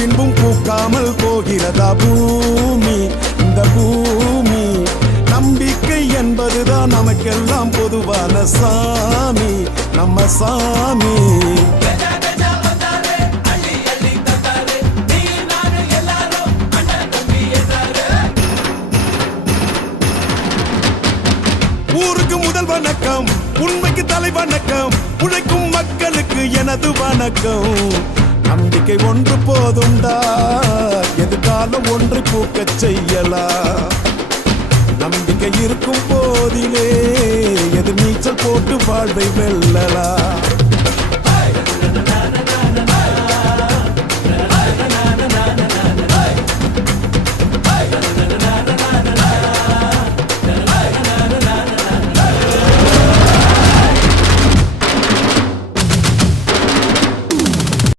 பின்பும் பூக்காமல் போகிறதா பூமி இந்த பூமி? நம்பிக்கை என்பதுதான் நமக்கெல்லாம் பொதுவான சாமி, நம்ம சாமி. ஊருக்கு முதல் வணக்கம், உண்மைக்கு தலை வணக்கம், உழைக்கும் மக்களுக்கு எனது வணக்கம். நம்பிக்கை ஒன்று போதும்டா, எதிர்காலம் ஒன்று பூக்கச் செய்யலாம். நம்பிக்கை இருக்கும் போதிலே எதிர் நீச்சல் போட்டு வாழ்வை வெல்லலாம்.